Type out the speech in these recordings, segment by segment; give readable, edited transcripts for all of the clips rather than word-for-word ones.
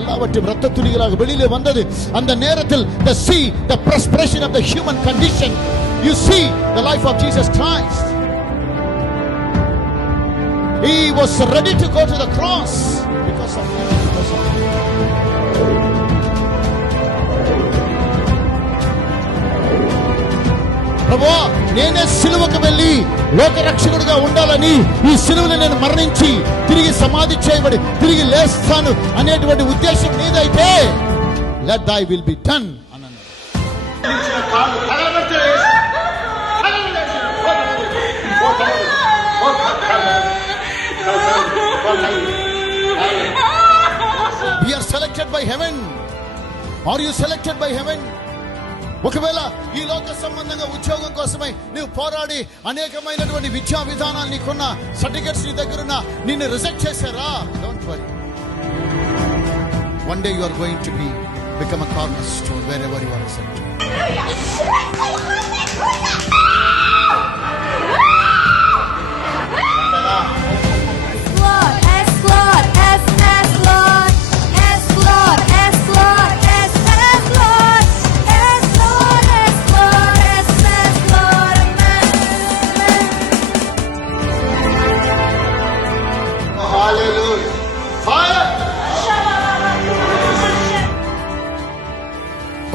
எல்லாவற்றையும் இரத்த துளிகளாக வெளியிலே வந்தது. அந்த நேரத்தில் the see the expression of the human condition, you see the life of Jesus Christ. He was ready to go to the cross because of you, because of you. ప్రభువా, నేనే సిలువకు వెళ్ళి లోకరక్షకుడిగా ఉండాలని, ఈ సిలువను నేను మరణించి తిరిగి సమాధి చేయబడి తిరిగి లేస్తాను అనేటువంటి ఉద్దేశం నీదైతే let thy will be done అన్నాడు. We are selected by heaven. Are you selected by heaven? ఒకవేళ ఈ లోక సంబంధంగా ఉద్యోగం కోసమై నువ్వు పోరాడి అనేకమైనటువంటి విద్యా విధానాలు నీకున్న సర్టిఫికెట్స్ నీ దగ్గరున్న నిన్ను రిజెక్ట్ చేశారా? Don't worry. One day you are going to become a cornerstone wherever you are sent.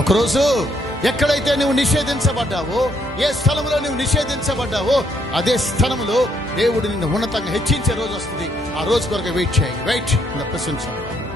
ఒకరోజు ఎక్కడైతే నువ్వు నిషేధించబడ్డావో, ఏ స్థలంలో నువ్వు నిషేధించబడ్డావో అదే స్థలంలో దేవుడు నిన్ను ఉన్నతంగా హెచ్చించే రోజు వస్తుంది. ఆ రోజు కొరకు వెయిట్ చేయి. Wait in the presence of God.